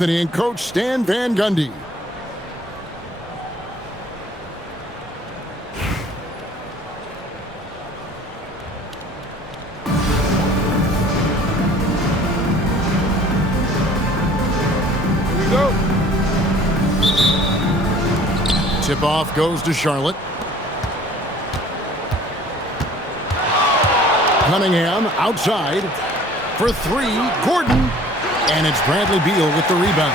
Anthony and Coach Stan Van Gundy. Tip-off goes to Charlotte. Cunningham outside for three. Gordon. And it's Bradley Beal with the rebound.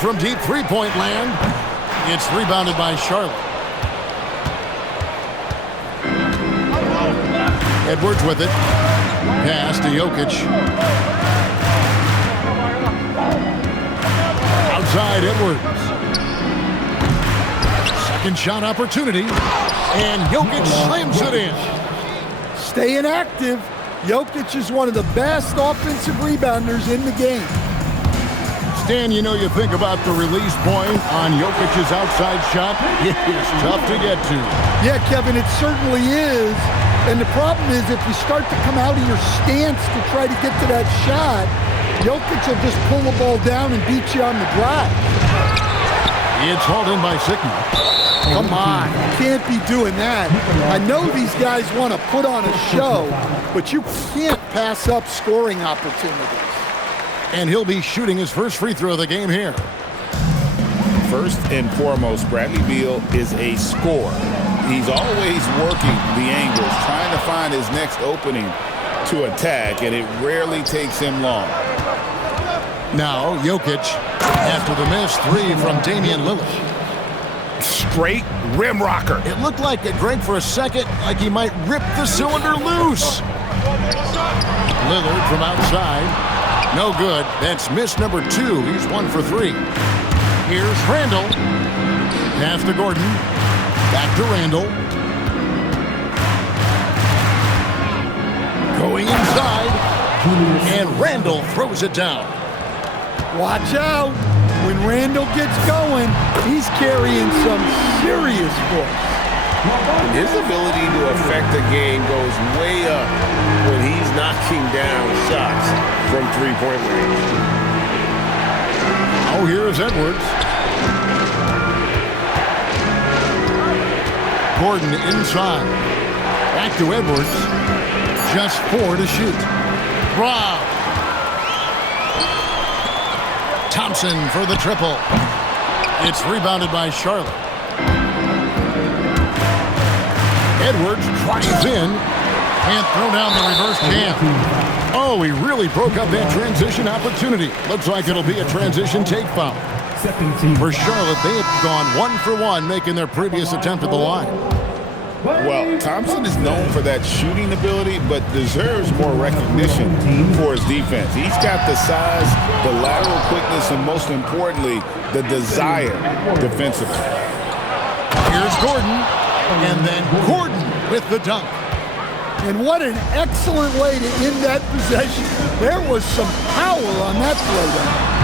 From deep three-point land, it's rebounded by Charlotte. Edwards with it. Pass to Jokic. Outside Edwards. Second shot opportunity. And Jokic slams it in. Staying active. Jokic is one of the best offensive rebounders in the game. Stan, you know, you think about the release point on Jokic's outside shot. It's tough to get to. Yeah, Kevin, it certainly is. And the problem is if you start to come out of your stance to try to get to that shot, Jokic will just pull the ball down and beat you on the drive. It's hauled in by Sigma. Come on, you can't be doing that. I know these guys want to put on a show, but you can't pass up scoring opportunities. And he'll be shooting his first free throw of the game here. First and foremost, Bradley Beal is a scorer. He's always working the angles, trying to find his next opening to attack, and it rarely takes him long. Now, Jokic, after the missed three from Damian Lillard. Straight rim rocker. It looked like it, Greg, for a second, like he might rip the cylinder loose. Lillard from outside. No good. That's miss number 2. He's 1 for 3. Here's Randall. Pass to Gordon. Back to Randall. Going inside. And Randall throws it down. Watch out. When Randall gets going, he's carrying some serious force. His ability to affect the game goes way up when he's knocking down shots from three-point range. Oh, here's Edwards. Gordon inside. Back to Edwards. Just 4 to shoot. Wow. Thompson for the triple. It's rebounded by Charlotte. Edwards drives in and throw down the reverse jam. Oh, he really broke up that transition opportunity. Looks like it'll be a transition take foul. For Charlotte, they had gone 1 for 1, making their previous attempt at the line. Well, Thompson is known for that shooting ability, but deserves more recognition for his defense. He's got the size, the lateral quickness, and most importantly, the desire defensively. Here's Gordon, and then Gordon with the dunk. And what an excellent way to end that possession. There was some power on that throwdown.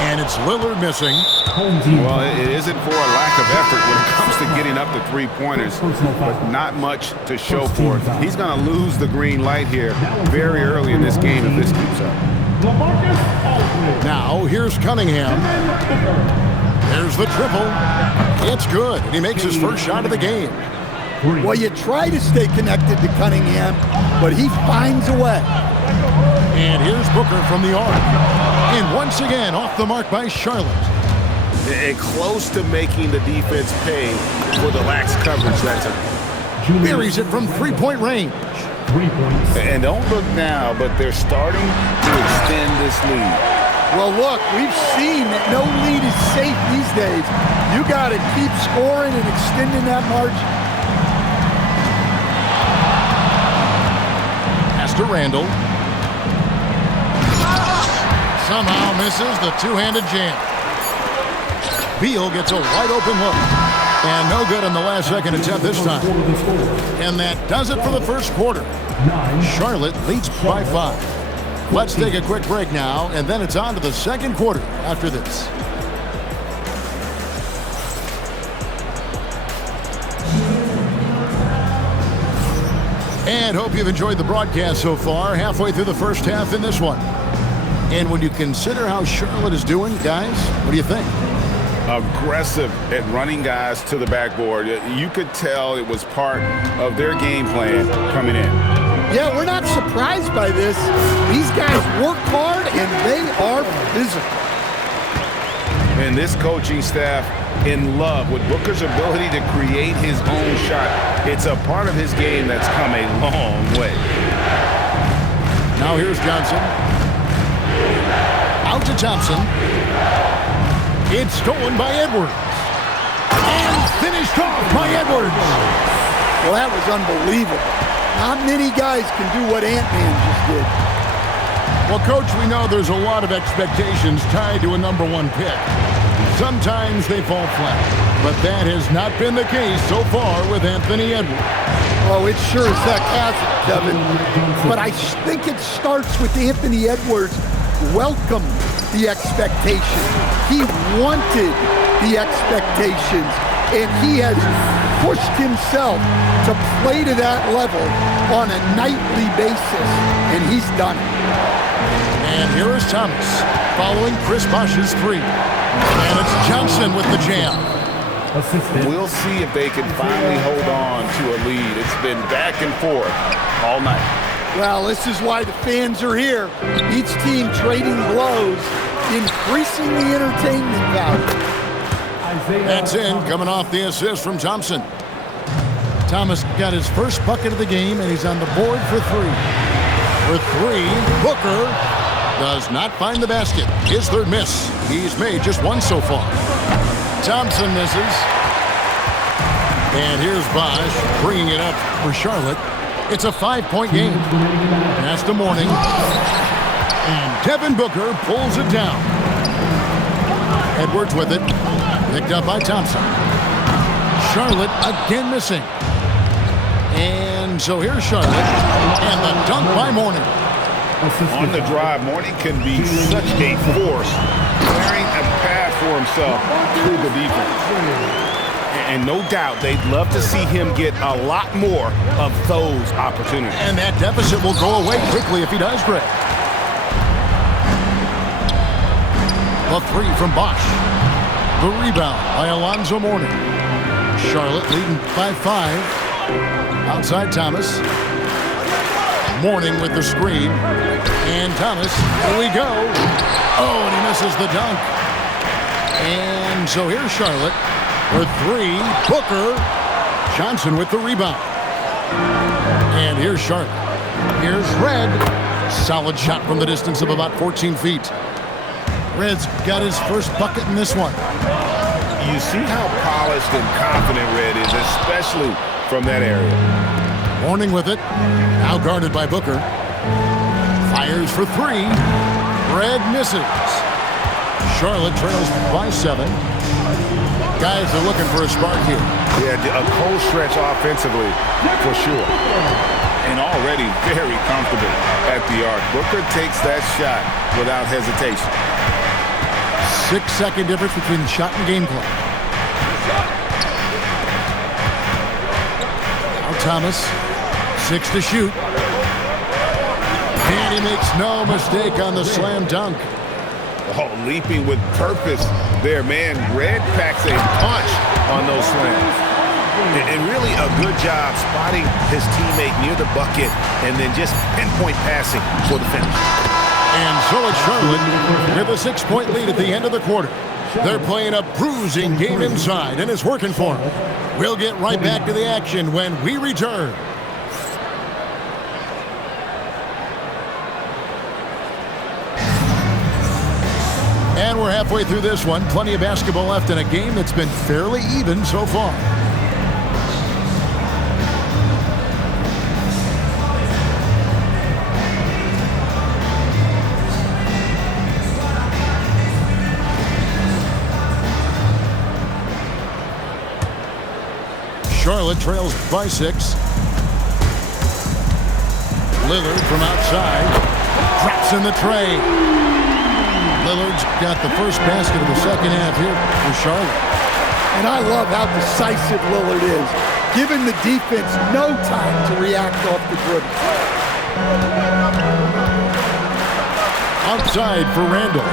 And it's Lillard missing. Well, it isn't for a lack of effort when it comes to getting up to three-pointers, but not much to show for it. He's going to lose the green light here very early in this game if this keeps up. Now, here's Cunningham. There's the triple. It's good, and he makes his first shot of the game. Well, you try to stay connected to Cunningham, but he finds a way. And here's Booker from the arc. And once again, off the mark by Charlotte. And close to making the defense pay for the lax coverage that time. Buries it from three-point range. And don't look now, but they're starting to extend this lead. Well, look, we've seen that no lead is safe these days. You got to keep scoring and extending that margin. Pass to Randall. Somehow misses the two-handed jam. Beal gets a wide-open look. And no good in the last second attempt this time. And that does it for the first quarter. Charlotte leads by 5. Let's take a quick break now, and then it's on to the second quarter after this. And hope you've enjoyed the broadcast so far, halfway through the first half in this one. And when you consider how Charlotte is doing, guys, what do you think? Aggressive at running guys to the backboard. You could tell it was part of their game plan coming in. Yeah, we're not surprised by this. These guys work hard, and they are physical. And this coaching staff in love with Booker's ability to create his own shot. It's a part of his game that's come a long way. Now here's Johnson. Out to Thompson. It's stolen by Edwards. And finished off by Edwards. Well, that was unbelievable. Not many guys can do what Ant-Man just did. Well, Coach, we know there's a lot of expectations tied to a #1 pick. Sometimes they fall flat, but that has not been the case so far with Anthony Edwards. Oh, it sure as heck hasn't, Kevin. But I think it starts with Anthony Edwards welcomed the expectation. He wanted the expectations, and he has pushed himself to play to that level on a nightly basis, and he's done it. And here is Thomas following Chris Bosh's three. And it's Johnson with the jam. We'll see if they can finally hold on to a lead. It's been back and forth all night. Well, this is why the fans are here. Each team trading blows, increasing the entertainment value. That's in, coming off the assist from Thompson. Thomas got his first bucket of the game, and he's on the board for three. For three, Booker does not find the basket. His third miss. He's made just one so far. Thompson misses. And here's Bosh bringing it up for Charlotte. It's a 5-point game. That's the morning. And Devin Booker pulls it down. Edwards with it. Picked up by Thompson. Charlotte again missing. And so here's Charlotte. And the dunk by Mourning. On the drive, Mourning can be such a force, clearing a path for himself through the defense. And no doubt they'd love to see him get a lot more of those opportunities. And that deficit will go away quickly if he does, Greg. The three from Bosh. The rebound by Alonzo Mourning. Charlotte leading by 5. Outside Thomas. Mourning with the screen. And Thomas, here we go. Oh, and he misses the dunk. And so here's Charlotte. For three, Booker. Johnson with the rebound. And here's Charlotte. Here's Red. Solid shot from the distance of about 14 feet. Red's got his first bucket in this one. You see how polished and confident Red is, especially from that area. Mourning with it. Now guarded by Booker. Fires for three. Red misses. Charlotte trails by 7. Guys are looking for a spark here. Yeah, a cold stretch offensively for sure. And already very comfortable at the arc. Booker takes that shot without hesitation. 6-second difference between shot and game clock. Now Thomas, 6 to shoot. And he makes no mistake on the slam dunk. Oh, leaping with purpose there, man. Red packs a punch on those slams. And really a good job spotting his teammate near the bucket and then just pinpoint passing for the finish. And so it's Charlotte with a 6-point lead at the end of the quarter. They're playing a bruising game inside, and it's working for them. We'll get right back to the action when we return. And we're halfway through this one. Plenty of basketball left in a game that's been fairly even so far. Charlotte trails by 6. Lillard from outside drops in the tray. Lillard's got the first basket of the second half here for Charlotte. And I love how decisive Lillard is. giving the defense no time to react off the dribble. Outside for Randall.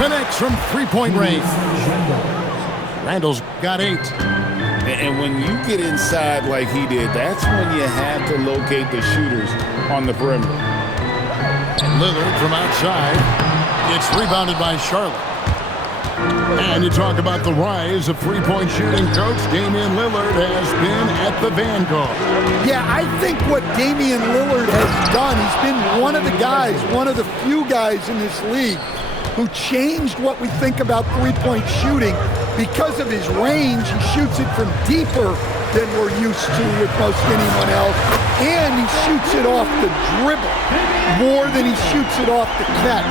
Connects from three-point range. Randall's got 8. And when you get inside like he did, that's when you have to locate the shooters on the perimeter. And Lillard from outside gets rebounded by Charlotte. And you talk about the rise of three-point shooting, Coach. Damian Lillard has been at the vanguard. Yeah, I think what Damian Lillard has done, he's been one of the guys, one of the few guys in this league who changed what we think about three-point shooting. Because of his range, he shoots it from deeper than we're used to with most anyone else. And he shoots it off the dribble more than he shoots it off the catch.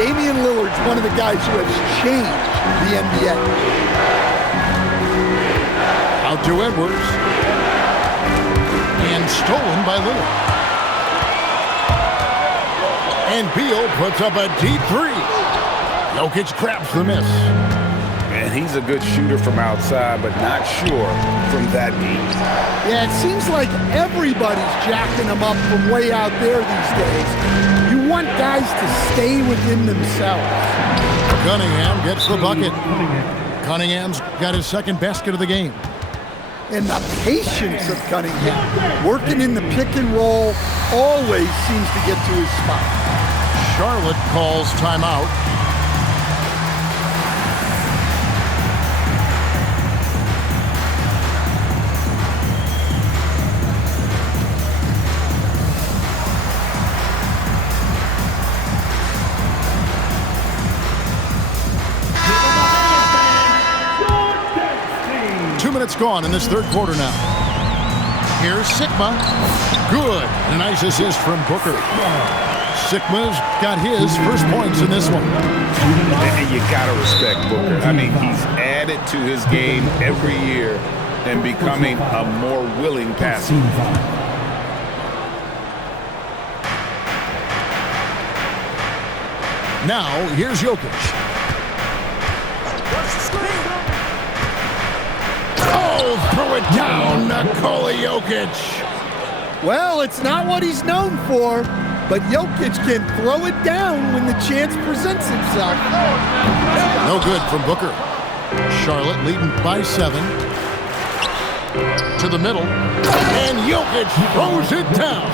Damian Lillard's one of the guys who has changed the NBA. Out to Edwards. And stolen by Lillard. And Beal puts up a deep 3. Jokic craps the miss. And he's a good shooter from outside, but not sure from that deep. Yeah, it seems like everybody's jacking him up from way out there these days. You want guys to stay within themselves. Cunningham gets the bucket. Cunningham's got his second basket of the game. And the patience of Cunningham, working in the pick and roll, always seems to get to his spot. Charlotte calls timeout. Gone in this third quarter now. Here's Sigma. Good. A nice assist from Booker. Sigma's got his first points in this one. And you gotta respect Booker. I mean, he's added to his game every year and becoming a more willing passer. Now, here's Jokic. Throw it down, Nikola Jokic. Well, it's not what he's known for, but Jokic can throw it down when the chance presents itself. No good from Booker. Charlotte leading by 7. To the middle, and Jokic throws it down.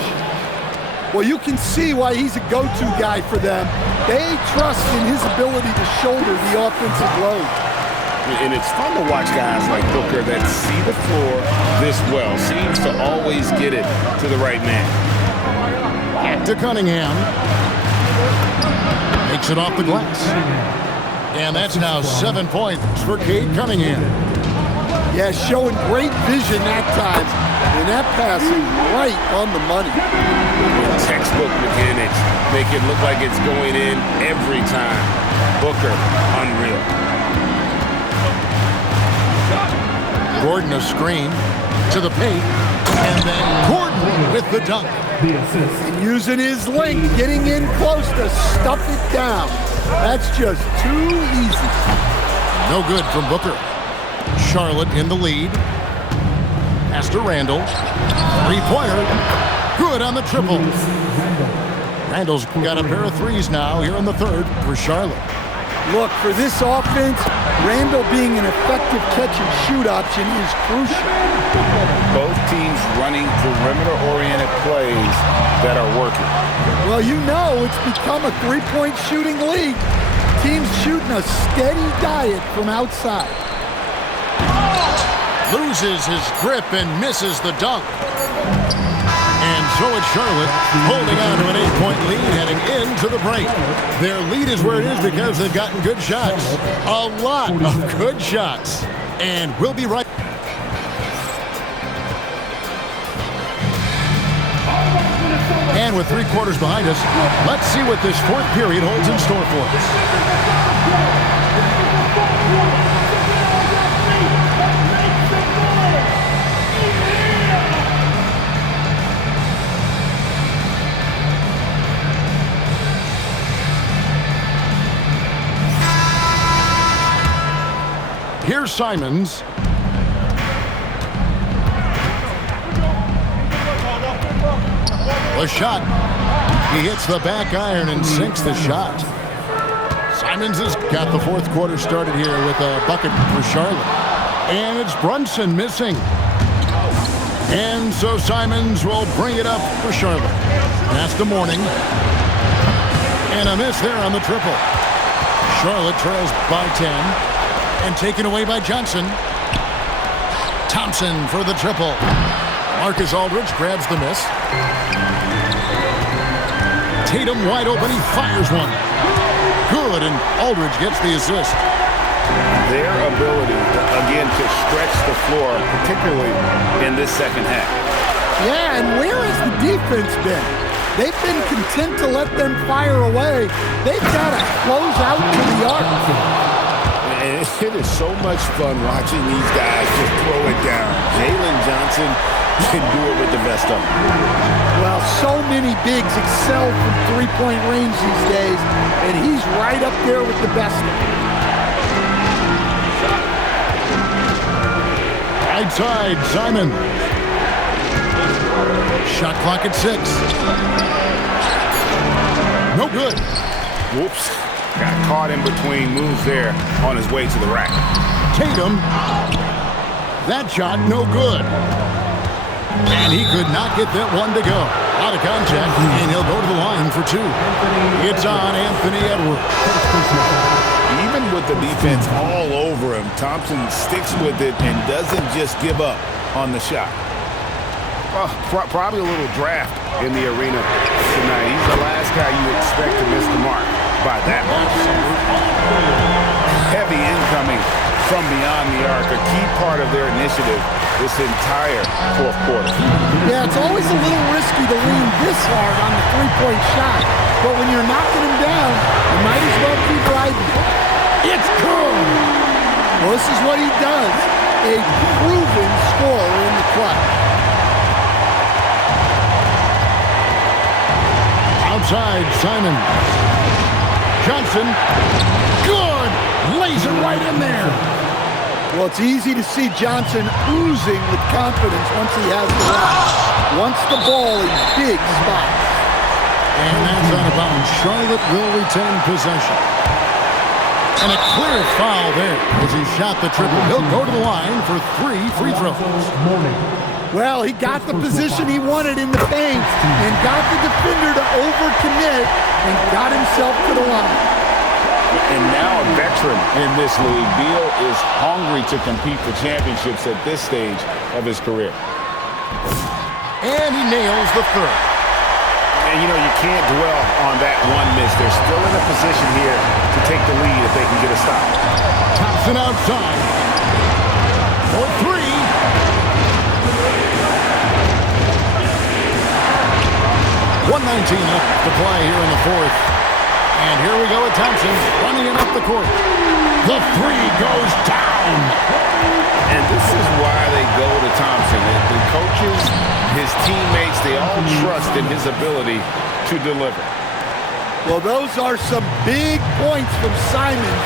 Well, you can see why he's a go-to guy for them. They trust in his ability to shoulder the offensive load. And it's fun to watch guys like Booker that see the floor this well. Seems to always get it to the right man. To Cunningham. Makes it off the glass. And that's now 7 points for Cade Cunningham. Yeah, showing great vision that time. And that pass is right on the money. Textbook mechanics make it look like it's going in every time. Booker, unreal. Gordon a screen to the paint, and then Gordon with the dunk. And using his length, getting in close to stuff it down. That's just too easy. No good from Booker. Charlotte in the lead. Pass to Randall. Three-pointer. Good on the triple. Randall's got a pair of threes now here in the third for Charlotte. Look, for this offense, Randall being an effective catch-and-shoot option is crucial. Both teams running perimeter-oriented plays that are working. Well, you know it's become a three-point shooting league. Teams shooting a steady diet from outside. Loses his grip and misses the dunk. And so it's Charlotte holding on to an 8-point lead heading into the break. Their lead is where it is because they've gotten good shots. A lot of good shots. And we'll be right. And with 3 quarters behind us, let's see what this fourth period holds in store for us. Here's Simons. The shot. He hits the back iron and sinks the shot. Simons has got the fourth quarter started here with a bucket for Charlotte. And it's Brunson missing. And so Simons will bring it up for Charlotte. Pass to Mourning. And a miss there on the triple. Charlotte trails by 10. And taken away by Johnson. Thompson for the triple. Marcus Aldridge grabs the miss. Tatum wide open. He fires one. Good, and Aldridge gets the assist. Their ability, again, to stretch the floor, particularly in this second half. Yeah, and where has the defense been? They've been content to let them fire away. They've got to close out to the arc. And it is so much fun watching these guys just throw it down. Jalen Johnson can do it with the best of them. Well, so many bigs excel from three-point range these days, and he's right up there with the best of them. Right side, Simon. Shot clock at 6. No good. Whoops. Got caught in between moves there on his way to the rack. Tatum. That shot, no good. And he could not get that one to go. Out of contact, and he'll go to the line for 2. It's on Anthony Edwards. Even with the defense all over him, Thompson sticks with it and doesn't just give up on the shot. Well, probably a little draft in the arena tonight. He's the last guy you expect to miss the mark by that much. Heavy incoming from beyond the arc, a key part of their initiative this entire fourth quarter. Yeah, it's always a little risky to lean this hard on the three-point shot, but when you're knocking him down, you might as well keep riding. It's good! Well, this is what he does. A proven scorer in the clutch. Outside, Simon. Johnson. Good! Lays it right in there. Well, it's easy to see Johnson oozing with confidence once he has the rock. Once the ball in big spots. And that's out of bounds. Charlotte will retain possession. And a clear foul there as he shot the triple. He'll go to the line for 3 free throws. Well, he got the position he wanted in the paint and got the defender to overcommit and got himself to the line. And now a veteran in this league, Beal is hungry to compete for championships at this stage of his career. And he nails the third. And, you know, you can't dwell on that one miss. They're still in a position here to take the lead if they can get a stop. Thompson outside. For 3. 1:19 left to play here in the fourth. And here we go with Thompson running it up the court. The 3 goes down. And this is why they go to Thompson. The coaches, his teammates, they all trust in his ability to deliver. Well, those are some big points from Simon,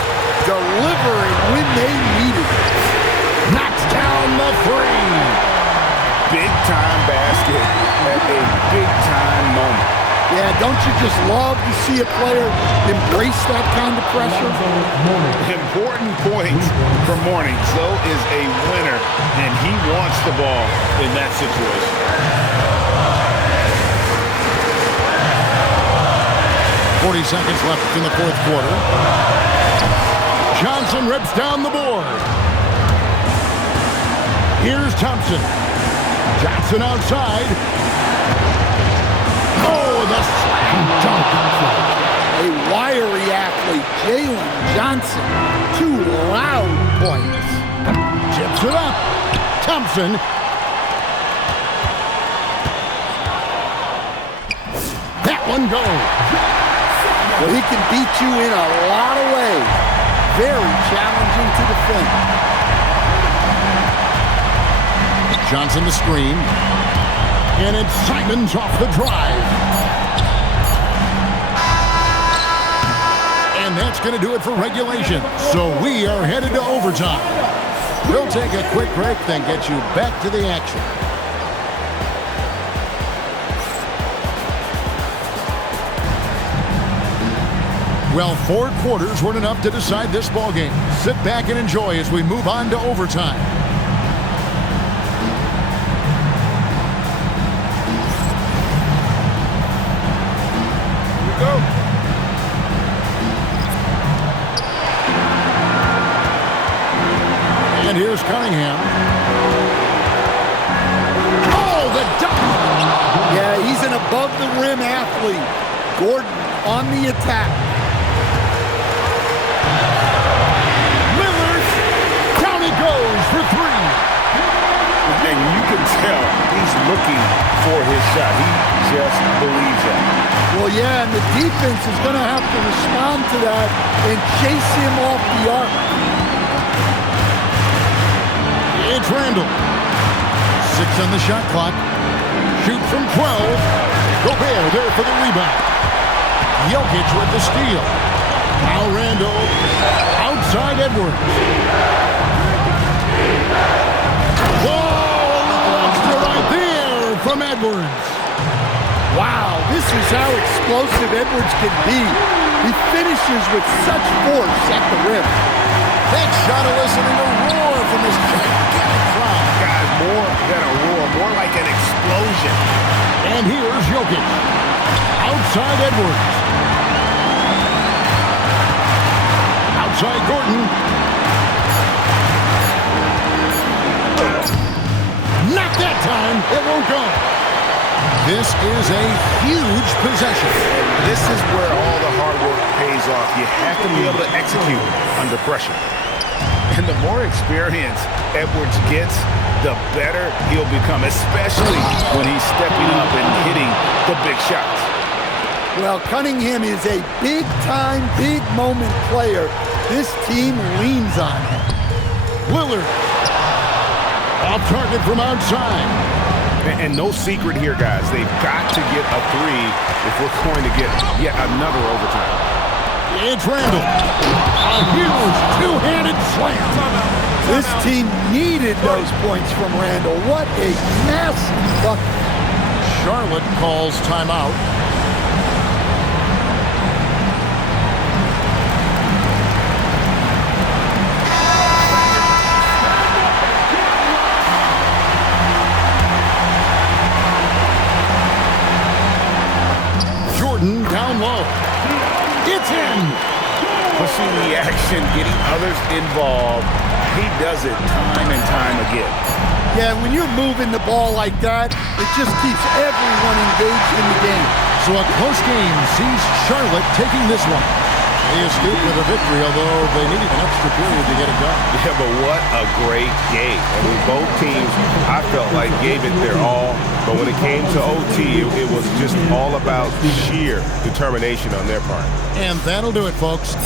delivering when they needed it. Knocks down the 3. Big-time basket at a big-time moment. Yeah, don't you just love to see a player embrace that kind of pressure? Important points for Mourning. So is a winner, and he wants the ball in that situation. 40 seconds left in the fourth quarter. Johnson rips down the board. Here's Thompson. Johnson outside. Oh, the slam dunk. A wiry athlete, Jalen Johnson. 2 loud points. Chips it up. Thompson. That one goes. Well, he can beat you in a lot of ways. Very challenging to defend. Johnson the screen. And it's Simons off the drive. And that's going to do it for regulation. So we are headed to overtime. We'll take a quick break, then get you back to the action. Well, 4 quarters weren't enough to decide this ballgame. Sit back and enjoy as we move on to overtime. Here we go. And here's Cunningham. Oh, the dunk! Yeah, he's an above-the-rim athlete. Gordon on the attack. Lillard, down he goes for 3. And you can tell he's looking for his shot. He just believes that. Well, yeah, and the defense is going to have to respond to that and chase him off the arc. It's Randall. 6 on the shot clock. Shoot from 12. Gobert there for the rebound. Jokic with the steal. Now Randall outside Edwards. Whoa, a little extra right there from Edwards. Wow, this is how explosive Edwards can be. He finishes with such force at the rim. That shot eliciting a roar from this gigantic crowd. Guys, more than a roar, more like an explosion. And here's Jokic. Outside Edwards. Outside Gordon. Not that time. It won't go. This is a huge possession. This is where all the hard work pays off. You have to be able to execute under pressure. And the more experience Edwards gets, the better he'll become, especially when he's stepping up and hitting the big shots. Well, Cunningham is a big-time, big-moment player. This team leans on him. Lillard. Off target from outside. And no secret here, guys. They've got to get a 3 if we're going to get yet another overtime. It's Randall. A huge two-handed slam. This team needed those points from Randall. What a massive bucket. Charlotte calls timeout. Jordan down low. It's in. Pushing the action, getting others involved. He does it time and time again. Yeah, when you're moving the ball like that, it just keeps everyone engaged in the game. So a close game sees Charlotte taking this one. They escaped with a victory, although they needed an extra period to get it done. Yeah, but what a great game. I mean, both teams, I felt like, gave it their all. But when it came to OT, it was just all about sheer determination on their part. And that'll do it, folks.